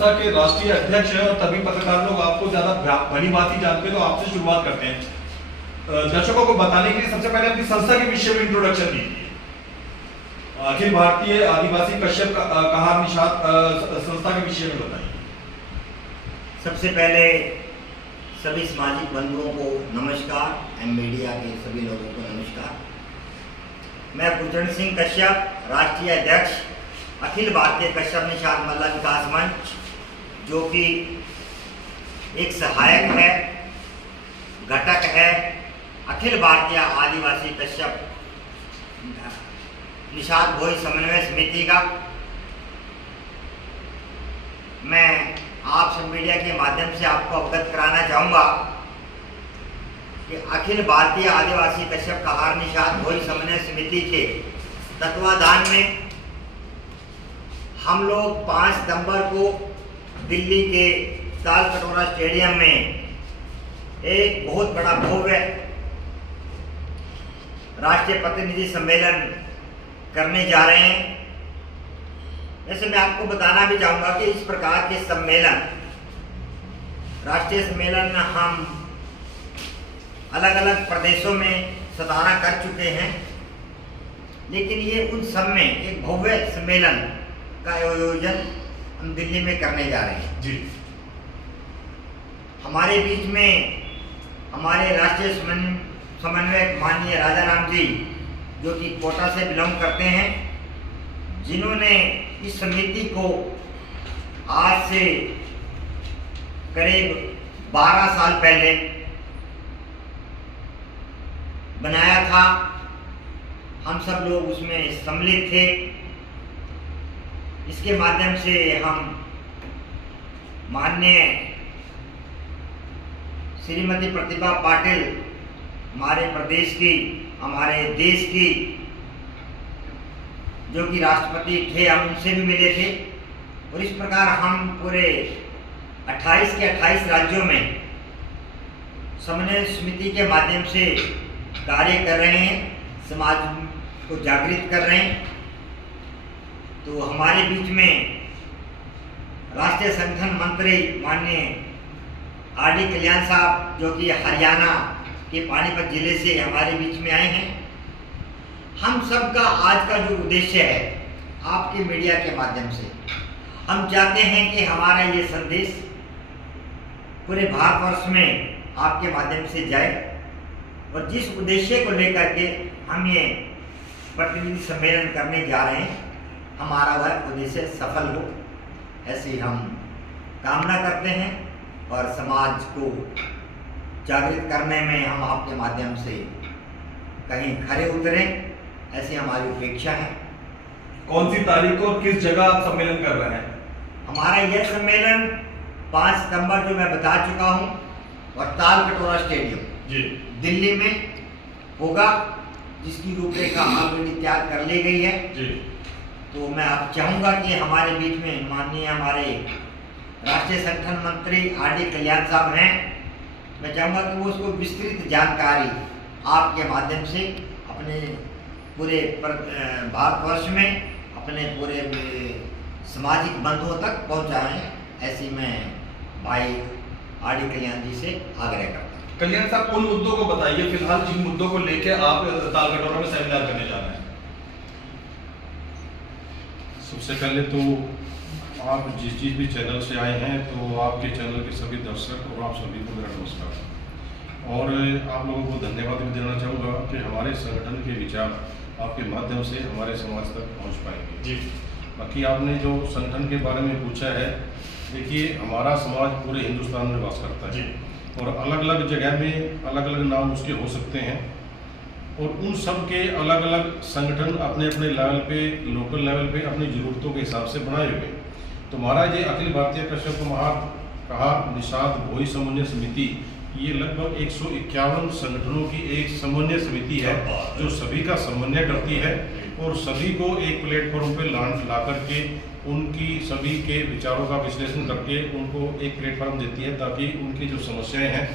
संस्था के राष्ट्रीय अध्यक्ष हैं और तभी पत्रकार लोग आपको ज्यादा भली भांति जानते हैं, तो आपसे शुरुआत करते हैं। दर्शकों को बताने के लिए सबसे पहले अपनी संस्था के विषय में इंट्रोडक्शन दीजिए। अखिल भारतीय आदिवासी कश्यप कहार निषाद संस्था के विषय में बताइए। सबसे पहले सभी सामाजिक बंधुओं को नमस्कार एवं मीडिया के सभी लोगों को नमस्कार। मैं गुरचरण सिंह कश्यप, राष्ट्रीय अध्यक्ष अखिल भारतीय कश्यप निषाद महिला विकास मंच, जो कि एक सहायक है, घटक है अखिल भारतीय आदिवासी कश्यप निषाद भोई समन्वय समिति का। मैं आप सब मीडिया के माध्यम से आपको अवगत कराना चाहूँगा कि अखिल भारतीय आदिवासी कश्यप कहार निषाद भोई समन्वय समिति के तत्वाधान में हम लोग 5 सितंबर को दिल्ली के तालकटोरा स्टेडियम में एक बहुत बड़ा भव्य राष्ट्रीय प्रतिनिधि सम्मेलन करने जा रहे हैं। ऐसे मैं आपको बताना भी चाहूँगा कि इस प्रकार के सम्मेलन, राष्ट्रीय सम्मेलन हम अलग अलग प्रदेशों में 17 कर चुके हैं, लेकिन ये उन सब में एक भव्य सम्मेलन का आयोजन हम दिल्ली में करने जा रहे हैं। जी। हमारे बीच में हमारे राष्ट्रीय समन्वयक माननीय राजा राम जी, जो कि कोटा से बिलोंग करते हैं, जिन्होंने इस समिति को आज से करीब 12 साल पहले बनाया था। हम सब लोग उसमें सम्मिलित थे। इसके माध्यम से हम माननीय श्रीमती प्रतिभा पाटिल, हमारे प्रदेश की, हमारे देश की, जो कि राष्ट्रपति थे, हम उनसे भी मिले थे। और इस प्रकार हम पूरे 28 के 28 राज्यों में समन्वय समिति के माध्यम से कार्य कर रहे हैं, समाज को जागृत कर रहे हैं। तो हमारे बीच में राष्ट्रीय संगठन मंत्री माननीय आर.डी. कल्याण साहब, जो कि हरियाणा के पानीपत जिले से हमारे बीच में आए हैं। हम सब का आज का जो उद्देश्य है, आपके मीडिया के माध्यम से हम चाहते हैं कि हमारा ये संदेश पूरे भारतवर्ष में आपके माध्यम से जाए, और जिस उद्देश्य को लेकर के हम ये प्रतिनिधि सम्मेलन करने जा रहे हैं, हमारा वह उद्देश्य सफल हो, ऐसी हम कामना करते हैं। और समाज को जागृत करने में हम आपके माध्यम से कहीं खरे उतरें, ऐसी हमारी अपेक्षा है। कौन सी तारीख और किस जगह आप सम्मेलन कर रहे हैं? हमारा यह सम्मेलन 5 सितंबर जो मैं बता चुका हूं, और तालकटोरा स्टेडियम जी दिल्ली में होगा, जिसकी रूपरेखा ऑलरेडी तैयार कर ली गई है जी। तो मैं अब चाहूँगा कि हमारे बीच में माननीय हमारे राष्ट्रीय संगठन मंत्री आर.डी. कल्याण साहब हैं। मैं चाहूँगा कि वो उसको विस्तृत जानकारी आपके माध्यम से अपने पूरे भारतवर्ष में अपने पूरे सामाजिक बंधुओं तक पहुँचाएँ, ऐसी मैं भाई आर.डी. कल्याण जी से आग्रह करता हूँ। कल्याण साहब, उन मुद्दों को बताइए फिलहाल जिन मुद्दों को लेके आप तालकटोरा में सेमिनार करने जा रहे हैं। सबसे पहले तो आप जिस भी चैनल से आए हैं, तो आपके चैनल के सभी दर्शक और आप सभी को मेरा नमस्कार। और आप लोगों को धन्यवाद भी देना चाहूँगा कि हमारे संगठन के विचार आपके माध्यम से हमारे समाज तक पहुँच पाएंगे जी। बाकी आपने जो संगठन के बारे में पूछा है, देखिए हमारा समाज पूरे हिंदुस्तान में वास करता है जी, और अलग अलग जगह में अलग अलग नाम उसके हो सकते हैं, और उन सब के अलग अलग संगठन अपने अपने लेवल पे, लोकल लेवल पे अपनी ज़रूरतों के हिसाब से बनाए हुए। तो हमारा ये अखिल भारतीय कश्यप कहार निषाद भोई समन्वय समिति, ये लगभग 151 संगठनों की एक समन्वय समिति है, जो सभी का समन्वय करती है और सभी को एक प्लेटफॉर्म पे ला करके उनकी सभी के विचारों का विश्लेषण करके उनको एक प्लेटफॉर्म देती है, ताकि उनकी जो समस्याएं हैं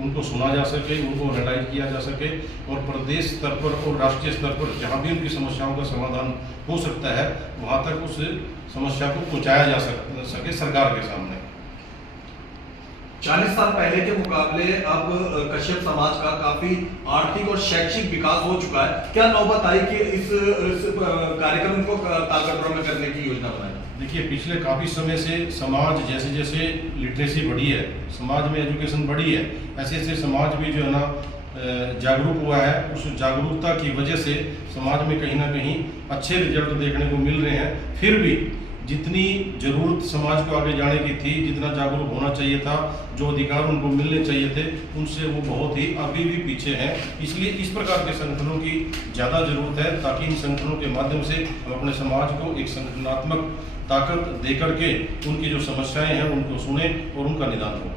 उनको सुना जा सके, उनको रेलाइज किया जा सके और प्रदेश स्तर पर और राष्ट्रीय स्तर पर जहाँ भी उनकी समस्याओं का समाधान हो सकता है वहाँ तक उस समस्या को पहुँचाया जा सके सरकार के सामने। 40 साल पहले के मुकाबले अब कश्यप समाज का काफी आर्थिक और शैक्षिक विकास हो चुका है। क्या नौबत आई कि इस कार्यक्रम को ताकतवर में करने की योजना बनाई? देखिए, पिछले काफ़ी समय से समाज जैसे जैसे लिटरेसी बढ़ी है, समाज में एजुकेशन बढ़ी है, ऐसे ऐसे समाज भी जो है ना जागरूक हुआ है। उस जागरूकता की वजह से समाज में कहीं ना कहीं अच्छे रिजल्ट देखने को मिल रहे हैं। फिर भी जितनी ज़रूरत समाज को आगे जाने की थी, जितना जागरूक होना चाहिए था, जो अधिकार उनको मिलने चाहिए थे, उनसे वो बहुत ही अभी भी पीछे हैं। इसलिए इस प्रकार के संगठनों की ज़्यादा ज़रूरत है ताकि इन संगठनों के माध्यम से हम अपने समाज को एक संगठनात्मक ताकत दे करके उनकी जो समस्याएं हैं उनको सुने और उनका निदान हो।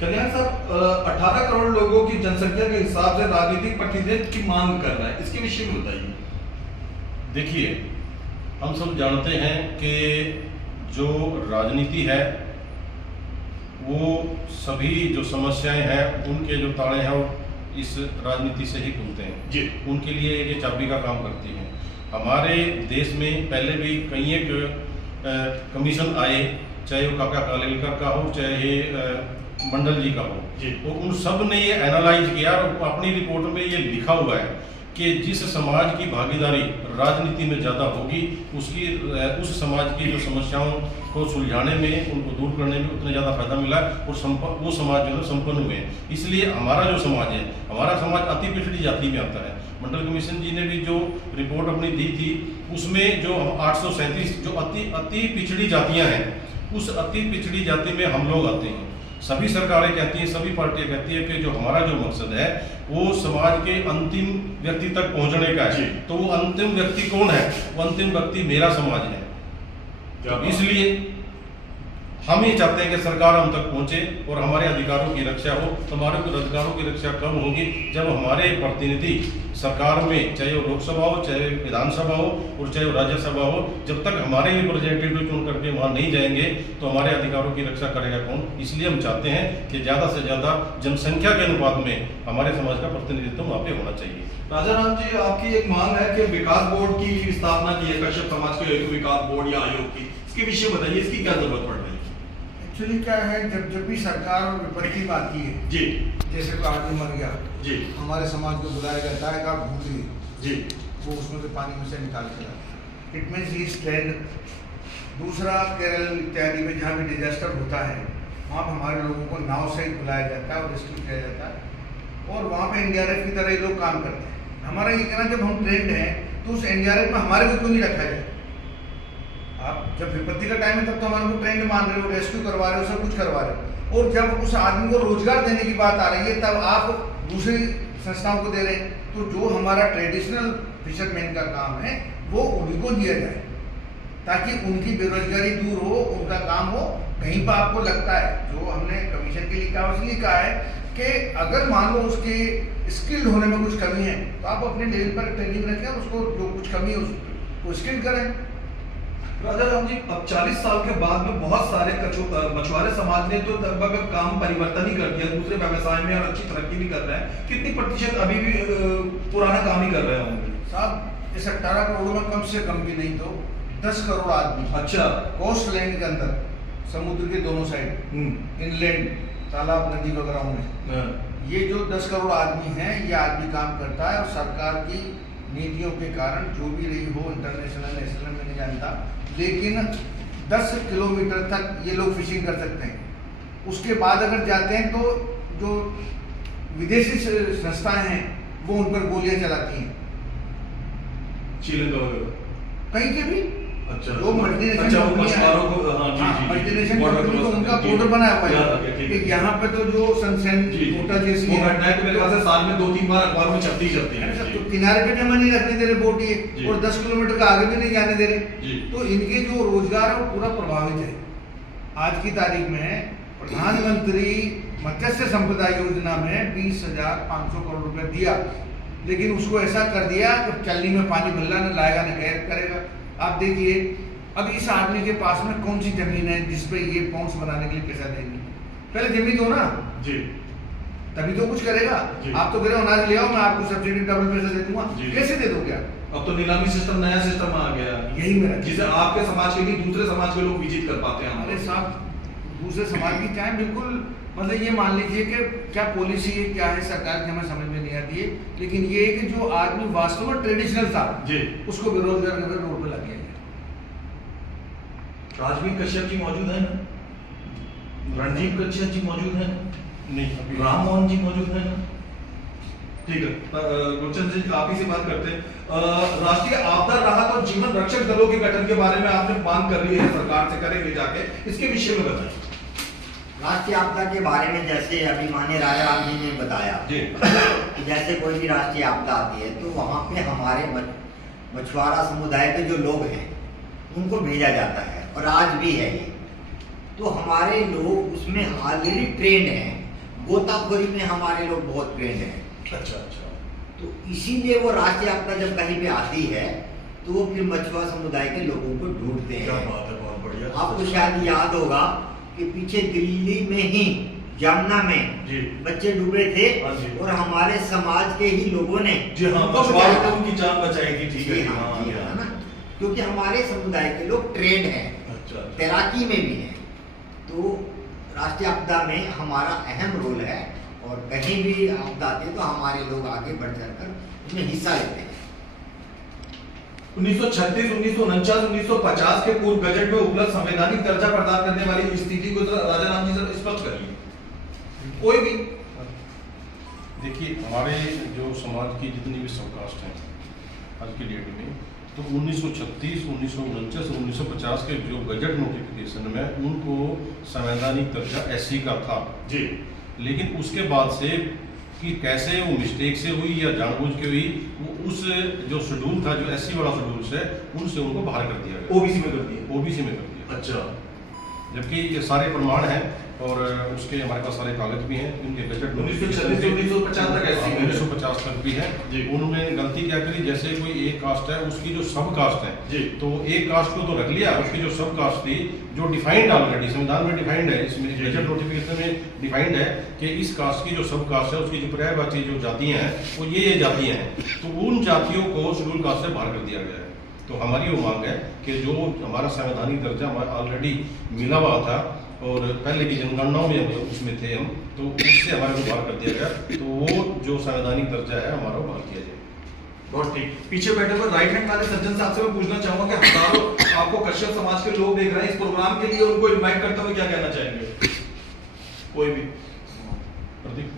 कल्याण साहब, 18 करोड़ लोगों की जनसंख्या के हिसाब से राजनीतिक प्रतिनिधित्व की मांग कर रहा है, इसके विषय में बताइए। देखिए, हम सब जानते हैं कि जो राजनीति है वो सभी जो समस्याएं हैं उनके जो ताले हैं वो इस राजनीति से ही खुलते हैं जी। उनके लिए ये चाबी का काम करती है। हमारे देश में पहले भी कई एक कमीशन आए, चाहे वो काका कालेलकर का हो, चाहे मंडल जी का हो, तो उन सब ने ये एनालाइज किया और अपनी रिपोर्ट में ये लिखा हुआ है कि जिस समाज की भागीदारी राजनीति में ज़्यादा होगी उस समाज की जो समस्याओं को सुलझाने में, उनको दूर करने में उतना ज़्यादा फायदा मिला और वो समाज जो है संपन्न हुए। इसलिए हमारा जो समाज है, हमारा समाज अति पिछड़ी जाति में आता है। मंडल कमीशन जी ने भी जो रिपोर्ट अपनी दी थी उसमें जो 837 जो अति पिछड़ी जातियाँ हैं, उस अति पिछड़ी जाति में हम लोग आते हैं। सभी सरकारें कहती हैं, सभी पार्टियां कहती है कि जो हमारा जो मकसद है वो समाज के अंतिम व्यक्ति तक पहुंचने का है। तो वो अंतिम व्यक्ति कौन है? वो अंतिम व्यक्ति मेरा समाज है। तो इसलिए हम ये चाहते हैं कि सरकार हम तक पहुंचे और हमारे अधिकारों की रक्षा हो। हमारे अधिकारों की रक्षा कब होगी? जब हमारे प्रतिनिधि सरकार में, चाहे वो लोकसभा हो, चाहे विधानसभा हो और चाहे वो राज्यसभा हो, जब तक हमारे रिप्रेजेंटेटिव चुन करके वहाँ नहीं जाएंगे तो हमारे अधिकारों की रक्षा करेगा कौन? इसलिए हम चाहते हैं कि ज़्यादा से ज़्यादा जनसंख्या के अनुपात में हमारे समाज का प्रतिनिधित्व वहाँ पे होना चाहिए। राजाराम जी, आपकी एक मांग है कि विकास बोर्ड की स्थापना की है, कश्यप समाज के विकास बोर्ड या आयोग की, इसके विषय बताइए, इसकी क्या जरूरत पड़ रही है? एक्चुअली क्या है, जब भी सरकार विपत्ति में आती है जी, जैसे कोई आदमी मर गया जी, हमारे समाज को बुलाया जाता है कि आप ढूंढिए जी, वो उसमें से पानी में से निकाल के लाते हैं। It means he stand. दूसरा, केरल इत्यादि में जहाँ भी डिजास्टर होता है वहाँ पर हमारे लोगों को नाव से ही बुलाया जाता है और रेस्क्यू किया जाता है और वहाँ पे एनडीआरएफ की तरह ये लोग काम करते हैं। हमारा ये कहना, जब हम ट्रेंड हैं तो उस एनडीआरएफ में हमारे को क्यों नहीं रखा जाए? आप जब विपत्ति का टाइम है तब तो हमारे को ट्रेंड मान रहे हो, रेस्क्यू करवा रहे हो, सब कुछ करवा रहे हो, और जब उस आदमी को रोजगार देने की बात आ रही है तब आप दूसरी संस्थाओं को दे रहे हैं। तो जो हमारा ट्रेडिशनल फिशरमैन का काम है वो उन्हीं को दिया जाए ताकि उनकी बेरोजगारी दूर हो, उनका काम हो। कहीं पर आपको लगता है, जो हमने कमीशन के लिए कहा इसलिए कहा है कि अगर मान लो उसके स्किल्ड होने में कुछ कमी है तो आप अपने लेवल पर ट्रेनिंग रखें, उसको जो कुछ कमी है उसको स्किल्ड करें। राजाराम जी, अब 40 साल के बाद में बहुत सारे मछुआरे समाज ने तो लगभग काम परिवर्तन ही कर दिया, दूसरे व्यवसाय में और अच्छी तरक्की भी कर रहे हैं। कितनी प्रतिशत अभी भी पुराना काम ही कर रहे होंगे? साहब, इस 18 करोड़ में कम से कम भी नहीं तो 10 करोड़ आदमी, अच्छा, कोस्ट लैंड के अंदर, समुद्र के दोनों साइड, इनलैंड, तालाब, नदी वगैरह में ये जो 10 करोड़ आदमी हैं, ये आदमी काम करता है और सरकार की नीतियों के कारण जो भी रही हो, इंटरनेशनल नेशनल में नहीं जानता, लेकिन 10 किलोमीटर तक ये लोग फिशिंग कर सकते हैं। उसके बाद अगर जाते हैं तो जो विदेशी संस्थाएं हैं वो उन पर गोलियां चलाती हैं, श्रीलंका वगैरह कहीं के भी। अच्छा, जो मल्टीनेशनल अच्छा, वो कंपनियां मछुआरों को, हाँ जी, जी, मल्टीनेशनल border कंपनी को cross उनका करते हैं, बॉर्डर जी, बनाया हुआ याद आ गया, है ठीक कि है। यहाँ पे तो जो सनसैन होटल जैसी वो घटनाएं तो मेरे ख्याल से साल में 2-3 बार अखबार में चलती ही चलती है। तो किनारे पे भी हमें नहीं रखने दे रहे बोट ये, जी। और 10 किलोमीटर का आगे भी नहीं जाने दे रहे। जी। तो इनके जो रोजगार है वो पूरा प्रभावित है। आज की तारीख में प्रधानमंत्री मत्स्य संपदा योजना में 20,500 करोड़ रुपए दिया, लेकिन उसको ऐसा कर दिया कि चलनी में पानी भल्ला न लाएगा न गैर करेगा। आप देखिए, अब इस आदमी के पास में कौन सी जमीन है जिसपे ये पॉन्ड्स बनाने के लिए पैसा देंगे? पहले जमीन दो ना। जी, तभी तो कुछ करेगा। जी। आप तो कह रहे हो अनाज ले आओ, मैं आपको सब्सिडी डबल पैसे दे दूंगा, जी। कैसे दे दोगे आप? अब तो नीलामी सिस्टम, नया सिस्टम आ गया, यही मेरा जिसे आपके समाज के नहीं दूसरे समाज के लोग विजिट कर पाते हैं हमारे हमारे साथ दूसरे समाज की चाहे बिल्कुल, मतलब ये मान लीजिए कि क्या पॉलिसी है, क्या है सरकार की, हमें समझ में नहीं आती है। लेकिन ये है कि जो आदमी वास्तव में ट्रेडिशनल था जी। उसको बेरोजगार कर रोड पे लग गया। राजवीर कश्यप जी मौजूद है ना, रणजीत कश्यप जी मौजूद है ना, नहीं अभी राम मोहन जी मौजूद है ना। ठीक है, गुरचंद जी आप ही से बात करते हैं। राष्ट्रीय आपदा राहत और जीवन रक्षक दलों के गठन के बारे में आपने मांग कर रही है, सरकार से करेंगे जाके, इसके विषय में बताएं। राष्ट्रीय आपदा के बारे में जैसे अभी माननीय राजा राम जी ने बताया जी। कि जैसे कोई भी राष्ट्रीय आपदा आती है तो वहाँ पे हमारे मछुआरा समुदाय के जो लोग हैं उनको भेजा जाता है, और आज भी है ये। तो हमारे लोग उसमें ऑलरेडी ट्रेंड हैं, गोताखोरी में हमारे लोग बहुत ट्रेंड हैं। अच्छा अच्छा। तो इसीलिए वो राष्ट्रीय आपदा जब कहीं पे आती है तो वो फिर मछुआरा समुदाय के लोगों को ढूंढते क्या हैं। बात है, बहुत बढ़िया। आपको शायद याद होगा कि पीछे दिल्ली में ही यमुना में जी बच्चे डूबे थे, हाँ जी। और हमारे समाज के ही लोगों ने जी हाँ, उनको मछुआरों बचाया। ने उनकी जान बचाई थी। ठीक है जी जी, हाँ, हाँ, जी हाँ। हाँ ना, क्योंकि हमारे समुदाय के लोग ट्रेंड हैं, अच्छा अच्छा। तैराकी में भी हैं। तो राष्ट्रीय आपदा में हमारा अहम रोल है, और कहीं भी आपदा आती है तो हमारे लोग आगे बढ़ चढ़कर उसमें हिस्सा लेते हैं। 1936, 1949, 1950 के पूर्व बजट में उपलब्ध संवैधानिक दर्जा प्रदान करने वाली स्थिति को राजा राम जी सर स्पष्ट करिए। कोई भी देखिए, हमारे जो समाज की जितनी भी सबकास्ट हैं आज की डेट में, तो 1936, 1949 और 1950 के जो गजट नोटिफिकेशन में उनको संवैधानिक दर्जा एससी का था। जी। लेकिन उसके बाद से कि कैसे वो मिस्टेक से हुई या जानबूझ के हुई, वो उस जो शेड्यूल था, जो एससी वाला शेड्यूल है, उनसे उनको बाहर कर दिया गया, ओबीसी में कर दिया। ओबीसी में कर दिया। अच्छा। जबकि ये सारे प्रमाण हैं और उसके हमारे पास सारे कागज भी हैं, उनके बजट 1940 से 1950 तक ऐसे ही है। 1950 तक भी है। जी। उन्होंने गलती क्या करी, जैसे कोई एक कास्ट है, उसकी जो सब कास्ट है, जी। तो एक कास्ट को तो रख लिया, उसकी जो सब कास्ट थी, जो डिफाइंड ऑलरेडी संविधान में डिफाइंड है, इसमें जी। बजट नोटिफिकेशन में डिफाइंड है कि इस कास्ट की जो सब कास्ट है, उसकी जो पर्यायवाची जो जातियां हैं वो ये जातियां हैं, तो उन जातियों को शेड्यूल कास्ट से बाहर कर दिया गया है। तो हमारी वो मांग है कि जो हमारा संवैधानिक दर्जा हमारा ऑलरेडी मिला हुआ था और पहले की जनगणनाओं में उसमें थे हम, तो उससे हमारे को बाहर कर दिया गया, तो वो जो संवैधानिक दर्जा है हमारा वो बाहर किया जाए। बहुत ठीक। पीछे बैठे हुए राइट हैंड वाले सज्जन साहब से मैं पूछना चाहूंगा कि हजारों आपको कश्यप समाज के लोग देख रहे हैं इस प्रोग्राम के लिए, उनको इनवाइट करते हुए क्या कहना चाहेंगे? कोई भी। प्रदीप।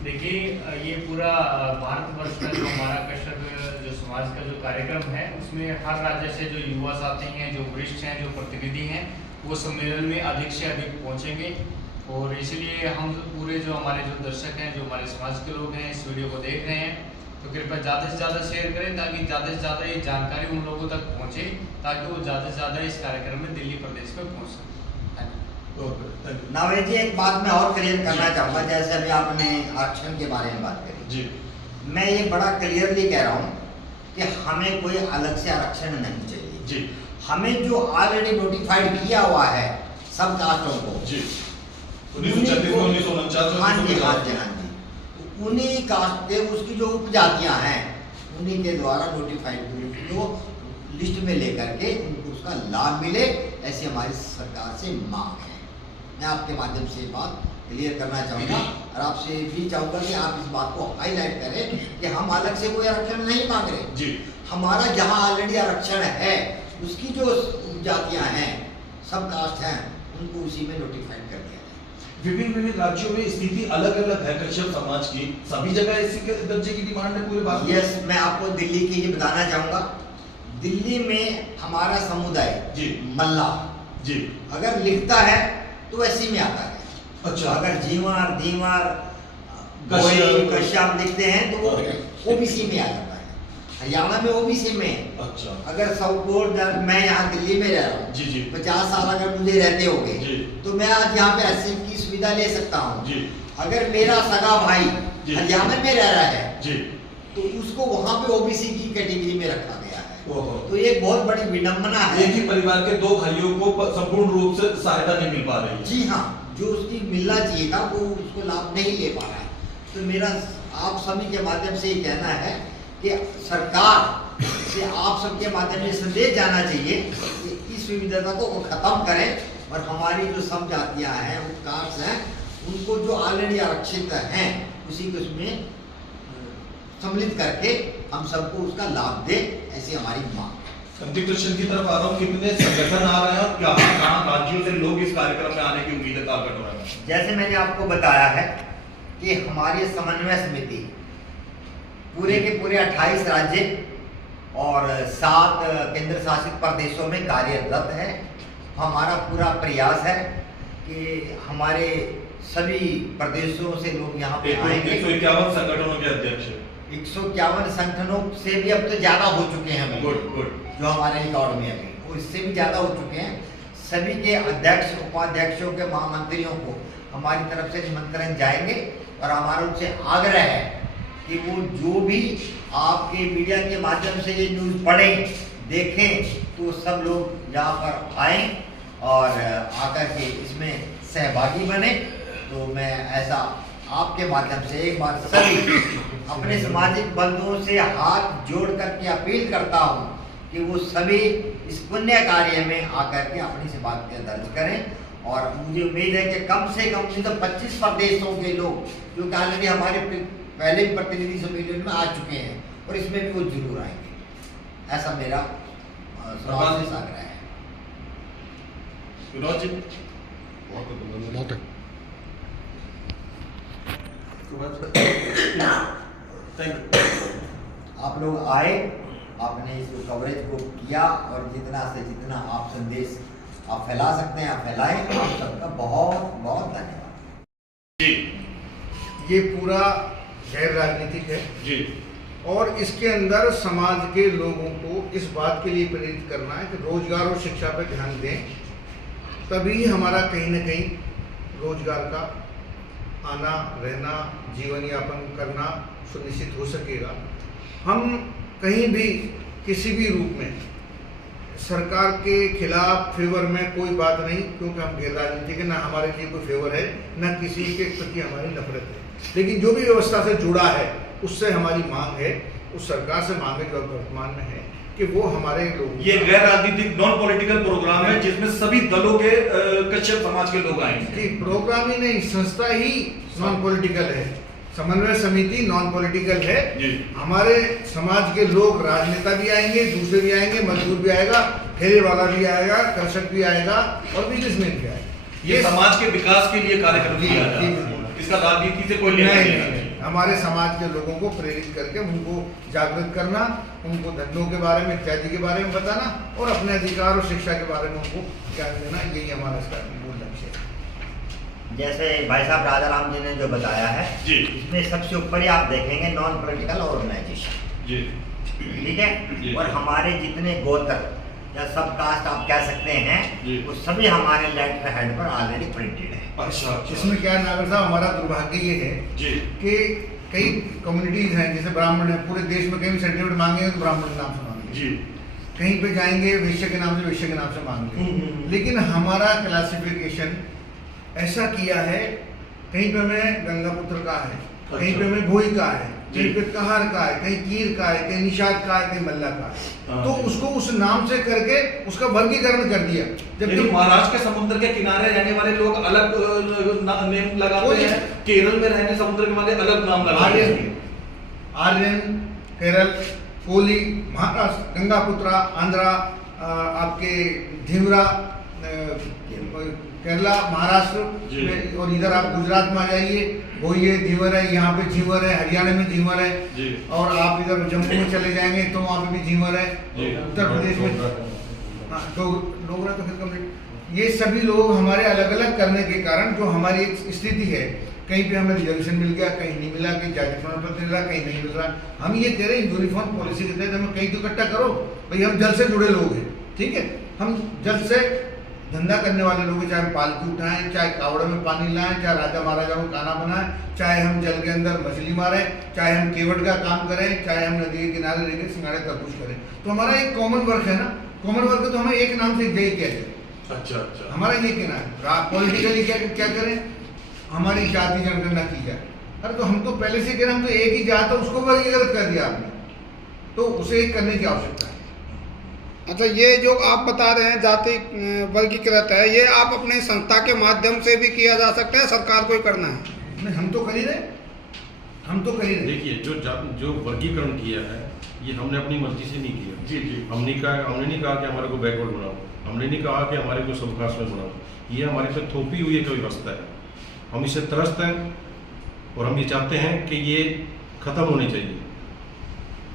देखिए, ये पूरा भारतवर्ष का जो हमारा कश्यप जो समाज का जो कार्यक्रम है, उसमें हर राज्य से जो युवा साथी हैं, जो वरिष्ठ हैं, जो प्रतिनिधि हैं, वो सम्मेलन में अधिक से अधिक पहुंचेंगे। और इसलिए हम पूरे जो हमारे जो दर्शक हैं, जो हमारे समाज के लोग हैं, इस वीडियो को देख रहे हैं, तो कृपया ज़्यादा से ज़्यादा शेयर करें ताकि ज़्यादा से ज़्यादा ये जानकारी उन लोगों तक पहुँचे, ताकि वो ज़्यादा से ज़्यादा इस कार्यक्रम में दिल्ली प्रदेश में पहुँच सकें। नावेद जी, एक बात मैं और क्लियर करना चाहूँगा, जैसे अभी आपने आरक्षण के बारे में बात करी जी। मैं ये बड़ा क्लियरली कह रहा हूँ कि हमें कोई अलग से आरक्षण नहीं चाहिए जी। हमें जो ऑलरेडी नोटिफाइड किया हुआ है सब कास्टों को जी। 1936 में 1949 हाँ जी, हाँ में जी, हाँ जी, तो उन्हीं कास्ट के उसकी जो उपजातियां हैं उन्हीं के द्वारा नोटिफाइड को लिस्ट में लेकर के उनको उसका लाभ मिले, ऐसी हमारी सरकार से मांग है। मैं आपके माध्यम से बात क्लियर करना चाहूँगा और आपसे भी चाहूँगा कि आप इस बात को हाईलाइट करें कि हम अलग से कोई आरक्षण नहीं मांग रहे जी। हमारा जहाँ ऑलरेडी आरक्षण है उसकी जो उपजातियाँ हैं, सब कास्ट हैं, उनको उसी में नोटिफाइड कर दिया जाए। विभिन्न राज्यों में स्थिति अलग अलग है कश्यप समाज की, सभी जगह इसी के दर्जे की डिमांड है पूरे भारत में। यस, मैं आपको दिल्ली की ही बताना चाहूँगा। दिल्ली में हमारा समुदाय जी। मल्ला जी। अगर लिखता है तो ऐसी में आता है। अच्छा। अगर जीवार दीवार कश्यप कश्यप लिखते हैं तो वो अरे। ओबीसी में आ जाता है। हरियाणा में ओबीसी में। अच्छा। अगर सपोर्ट मैं यहाँ दिल्ली में रह रहा हूँ, जी जी 50 साल अगर मुझे रहते जी। होंगे तो मैं आज यहाँ पे एससी की सुविधा ले सकता हूँ। जी। अगर मेरा सगा भाई जी। हरियाणा में रह रहा है जी। तो उसको वहाँ पे ओबीसी की कैटेगरी में रखा गया है। ओहो। तो ये एक बहुत बड़ी विडंबना है। एक ही परिवार के दो भाइयों को संपूर्ण रूप से सहायता नहीं मिल पा रही है। जी हाँ, जो उसकी मिलना चाहिए था वो उसको लाभ नहीं ले पा रहा है। तो मेरा आप सभी के माध्यम से ये कहना है कि सरकार से आप सबके माध्यम से संदेश जाना चाहिए कि इस विविधता को खत्म करें और हमारी जो सब जातियाँ हैं, उपकास्ट हैं, उनको जो ऑलरेडी आरक्षित हैं उसी को उसमें सम्मिलित करके हम सबको उसका लाभ दे, ऐसी हमारी मांग। अंतिम क्वेश्चन की तरफ आ रहा हूँ, कितने संगठन आ रहे हैं और कहाँ राज्यों से लोग इस कार्यक्रम में आने की उम्मीद है ताकत हो रहा है? जैसे मैंने आपको बताया है कि हमारी समन्वय समिति पूरे के पूरे 28 राज्य और 7 केंद्र शासित प्रदेशों में कार्यरत है। हमारा पूरा प्रयास है कि हमारे सभी प्रदेशों से लोग यहाँ पे आएंगे। 151 संगठनों के अध्यक्ष 151 संगठनों से भी अब तो ज्यादा हो चुके हैं। गुड जो हमारे रिकॉर्ड में अभी वो इससे भी ज्यादा हो चुके हैं। सभी के अध्यक्ष, उपाध्यक्षों के, महामंत्रियों को हमारी तरफ से निमंत्रण जाएंगे और हमारा उनसे आग्रह है कि वो जो भी आपके मीडिया के माध्यम से ये न्यूज़ पढ़ें, देखें, तो सब लोग यहाँ पर आए और आकर के इसमें सहभागी बने। तो मैं ऐसा आपके माध्यम से एक बार सभी अपने सामाजिक बंधुओं से हाथ जोड़ करके अपील करता हूँ कि वो सभी इस पुण्य कार्य में आकर के अपनी से बात दर्ज करें। और मुझे उम्मीद है कि कम से कम नहीं तो 25 प्रदेशों के लोग जो कि ऑलरेडी हमारे पहले प्रतिनिधि सम्मेलन में आ चुके हैं और इसमें भी वो जरूर आएंगे, ऐसा मेरा आग्रह है। आप लोग आए, आपने इस कवरेज को किया और जितना से जितना आप संदेश आप फैला सकते हैं आप फैलाएं। आप सबका बहुत बहुत धन्यवाद जी। ये पूरा गैर राजनीतिक है जी और इसके अंदर समाज के लोगों को इस बात के लिए प्रेरित करना है कि रोजगार और शिक्षा पर ध्यान दें, तभी हमारा कहीं ना कहीं रोजगार का आना, रहना, जीवन यापन करना सुनिश्चित हो सकेगा। हम कहीं भी किसी भी रूप में सरकार के खिलाफ फेवर में कोई बात नहीं, क्योंकि हम गैर राजनीतिक है, ना हमारे लिए कोई फेवर है, ना किसी के प्रति हमारी नफरत है। लेकिन जो भी व्यवस्था से जुड़ा है उससे हमारी मांग है, उस सरकार से मांग है जो वर्तमान में है कि वो हमारे लोग। ये गैर राजनीतिक नॉन पॉलिटिकल प्रोग्राम है जिसमें सभी दलों के कश्यप समाज के लोग आएंगे। जी, प्रोग्राम ही नहीं, संस्था ही नॉन पॉलिटिकल है, समन्वय समिति नॉन पॉलिटिकल है। हमारे समाज के लोग, राजनेता भी आएंगे, दूसरे भी आएंगे, मजदूर भी आएगा, ठेले वाला भी आएगा, कृषक भी आएगा और बिजनेसमैन भी आएगा। ये समाज के विकास के लिए कार्यक्रम किया जा रहा है, इसका राजनीति से कोई लेना देना नहीं। हमारे समाज के लोगों को प्रेरित करके उनको जागृत करना, उनको धंधों के बारे में इत्यादि के बारे में बताना और अपने अधिकार और शिक्षा के बारे में उनको ज्ञान देना, यही हमारा इसका मूल लक्ष्य है। जैसे भाई साहब राजा राम जी ने जो बताया है जी, इसमें सबसे ऊपर ही आप देखेंगे नॉन पॉलिटिकल ऑर्गेनाइजेशन जी, ठीक है जी। और हमारे जितने गोत्र या सब कास्ट आप कह सकते हैं जी। वो सभी हमारे लेटर हेड पर ऑलरेडी प्रिंटेड है। अच्छा, इसमें क्या है नागर साहब, हमारा दुर्भाग्य ये है जी कि कई कम्युनिटीज हैं, जैसे ब्राह्मण है, पूरे देश में कहीं सर्टिफिकेट मांगेंगे तो ब्राह्मण के नाम से मांगेंगे, जी, कहीं पे जाएंगे वैश्य के नाम से, वैश्य के नाम से मांगेंगे। लेकिन हमारा क्लासिफिकेशन ऐसा किया है, कहीं पे हमें गंगापुत्र का है, कहीं पे हमें भोई का है, कहीं पे कहार का है, कहीं कीर का है, कहीं निषाद का है, कहीं मल्ला का है। तो उसको उस नाम से करके उसका वर्गीकरण कर दिया। जबकि महाराष्ट्र के समुद्र के किनारे रहने वाले लोग अलग नेम लगाते हैं, केरल में रहने समुद्र के वाले अलग नाम लगाते हैं। आर्यन केरल, कोली महाराष्ट्र, गंगापुत्रा आंध्रा, आपके धीवरा केरला महाराष्ट्र में, और इधर आप गुजरात में आ जाइए, वही है धीवर है, यहाँ पे झीवर है, हरियाणा में झीवर है, और आप इधर जम्मू में चले जाएंगे तो वहाँ पे भी झीवर है, उत्तर प्रदेश में हाँ तो डोगरा तो फिर कम्प्लीट। ये सभी लोग हमारे अलग अलग करने के कारण जो हमारी एक स्थिति है, कहीं पे हमें रिजर्वेशन मिल गया, कहीं नहीं मिला, कहीं जाति प्रमाण पत्र मिल रहा, कहीं नहीं मिल रहा। हम ये कह रहे हैं यूनिफॉर्म पॉलिसी के तहत हमें कहीं तो इकट्ठा करो भाई, हम जल से जुड़े लोग हैं, ठीक है, हम जल से धंधा करने वाले लोग, चाहे हम पालकी उठाएं, चाहे कावड़ में पानी लाएं, चाहे राजा महाराजाओं को खाना बनाएं, चाहे हम जल के अंदर मछली मारें, चाहे हम केवट का काम करें, चाहे हम नदी के किनारे रहकर सिंगाड़े का कुछ करें, तो हमारा एक कॉमन वर्क है ना, कॉमन वर्क तो हमें एक नाम से यही कहते हैं। अच्छा अच्छा। हमारा ये कहना है, पॉलिटिकली क्या करें, हमारी जाति जनगणना की जाए। अरे तो हम तो पहले से कह रहे, हम तो एक ही जात है, उसको वर्गीकृत कर दिया आपने, तो उसे करने की आवश्यकता है। अच्छा, ये जो आप बता रहे हैं जाति वर्गीकृत है, ये आप अपने संस्था के माध्यम से भी किया जा सकता है, सरकार को ही करना है? नहीं, हम तो कर ही रहे, हम तो कर ही रहे। देखिए, जो वर्गीकरण किया है ये हमने अपनी मर्जी से नहीं किया। जी जी। हमने नहीं कहा कि हमारे को बैकवर्ड बनाओ, हमने नहीं कहा कि हमारे को सब कास्ट में बनाओ। ये हमारे पे थोपी हुई एक व्यवस्था है, हम इससे त्रस्त हैं और हम ये चाहते हैं कि ये खत्म होनी चाहिए।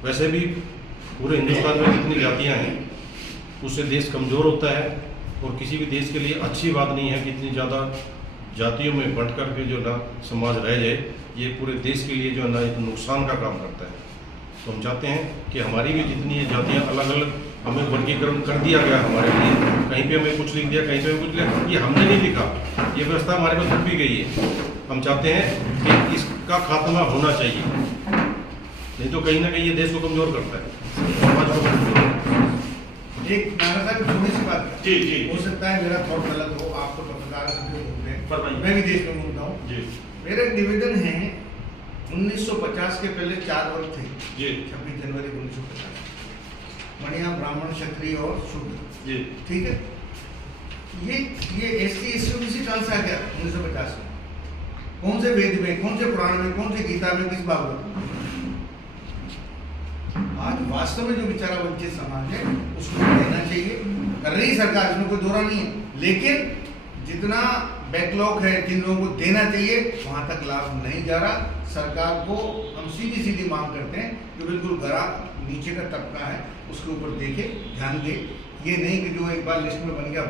वैसे भी पूरे हिंदुस्तान में जितनी जातियाँ हैं उससे देश कमज़ोर होता है, और किसी भी देश के लिए अच्छी बात नहीं है कि इतनी ज़्यादा जातियों में बंट कर के जो ना समाज रह जाए। ये पूरे देश के लिए जो है ना एक नुकसान का काम करता है। तो हम चाहते हैं कि हमारी भी जितनी ये जातियाँ अलग अलग हमें वर्गीकरण कर दिया गया हमारे लिए, कहीं पे हमें कुछ लिख दिया, कहीं पे हमें कुछ लिखा, ये हमने नहीं लिखा, ये व्यवस्था हमारे पास थोपी गई है। हम चाहते हैं कि इसका खात्मा होना चाहिए, नहीं तो कहीं ना कहीं ये देश को कमज़ोर करता है, समाज को कमज़ोर करता है। एक नाना साहब छोटी सी बात है। जी जी। हो सकता है मेरा थॉट गलत हो, आप तो पत्रकार फरमाइए। मैं भी देश में घूमता हूँ जी मेरा निवेदन है, 1950 के पहले 4 वर्ग थे जी 26 जनवरी 1950, मणिया, ब्राह्मण, क्षत्रिय और शूद्र। जी। ठीक है, ये SC SC कहाँ से आ गया 1950 में? कौन से वेद में, कौन से पुराण में, कौन से गीता में, किस भागवत में? आज वास्तव में जो बेचारा वंचित समाज है उसको देना चाहिए, कर रही सरकार, इसमें कोई दोहरा नहीं है, लेकिन जितना बैकलॉग है, जिन लोगों को देना चाहिए वहां तक लाभ नहीं जा रहा। सरकार को हम सीधी सीधी मांग करते हैं जो बिल्कुल गरा नीचे का तबका है उसके ऊपर देखे, ध्यान दे। ये नहीं कि जो एक बार लिस्ट में बन गया,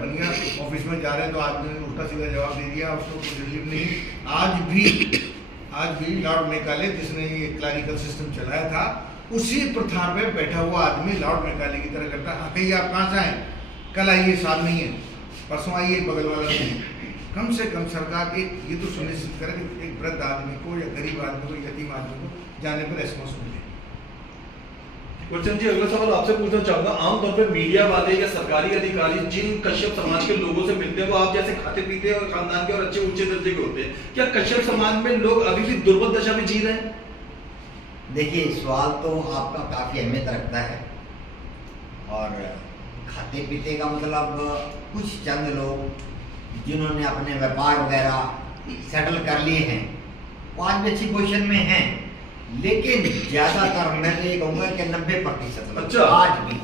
ऑफिस में जा रहे हैं तो आदमी ने उल्टा सीधा जवाब दे दिया, उसको कोई रिलीफ नहीं। आज भी लॉर्ड मैकाले जिसने ये क्लैरिकल सिस्टम चलाया था, उसी प्रथा पे बैठा हुआ आदमी लॉर्ड मैकाले की तरह करता है। हाँ, कहिए आप कहाँ से आए, कल आइए, साल नहीं है, परसों आइए, बगल वाला नहीं है। कम से कम सरकार एक ये तो सुनिश्चित करे कि एक वृद्ध आदमी को या गरीब आदमी को, यतीम आदमी को जाने पर रेस्पॉन्स मिले। गुरचंद जी, अगला सवाल आपसे पूछना चाहूंगा, आमतौर पे मीडिया वाले या सरकारी अधिकारी जिन कश्यप समाज के लोगों से मिलते हैं वो आप जैसे खाते पीते और खानदान के और अच्छे ऊंचे दर्जे के होते हैं। क्या कश्यप समाज में लोग अभी भी दुर्बल दशा में जी रहे हैं? देखिए, सवाल तो आपका काफ़ी अहमियत रखता है, और खाते पीते का मतलब कुछ चंद लोग जिन्होंने अपने व्यापार वगैरह सेटल कर लिए हैं वो आज भी अच्छी पोजीशन में हैं, लेकिन ज़्यादातर मैं तो ये कहूँगा कि 90% अच्छा। आज भी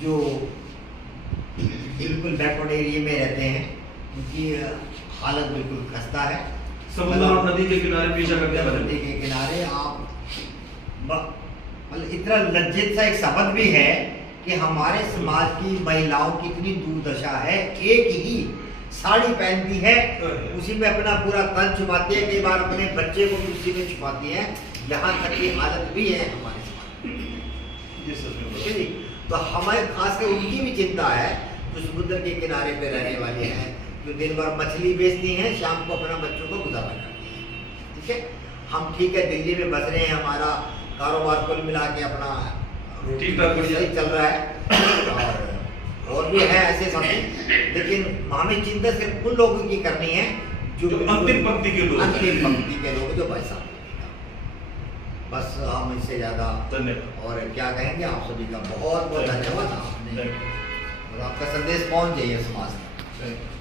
जो बिल्कुल बैकवर्ड एरिया में रहते हैं उनकी हालत बिल्कुल खस्ता है। समुद्र और नदी के किनारे पीछा करते हैं। नदी के किनारे आप मतलब इतना लज्जित सा एक शब्द भी है कि हमारे समाज की महिलाओं की इतनी दुर्दशा है, एक ही साड़ी पहनती है, उसी में अपना पूरा तन छुपाती है, कई बार अपने बच्चे को भी उसी में छुपाती है, यहाँ तक की हालत भी है हमारे समाज में। तो हमें खासकर उनकी भी चिंता है जो समुद्र के किनारे पे रहने वाले हैं, जो दिन भर मछली बेचती हैं, शाम को अपना बच्चों को गुजारा करती हैं। ठीक है, हम ठीक है दिल्ली में बस रहे हैं, हमारा कारोबार कुल मिला के अपना ठीक ठाक सही चल रहा है, और भी है ऐसे साथी, लेकिन हमें चिंता सिर्फ उन लोगों की करनी है जो अंतिम पंक्ति के लोग, अंतिम पंक्ति के लोग जो पैसा, बस हम इससे ज़्यादा धन्यवाद। और क्या कहेंगे, आप सभी का बहुत बहुत धन्यवाद। आपने और आपका संदेश पहुंच जाइए समाज तक।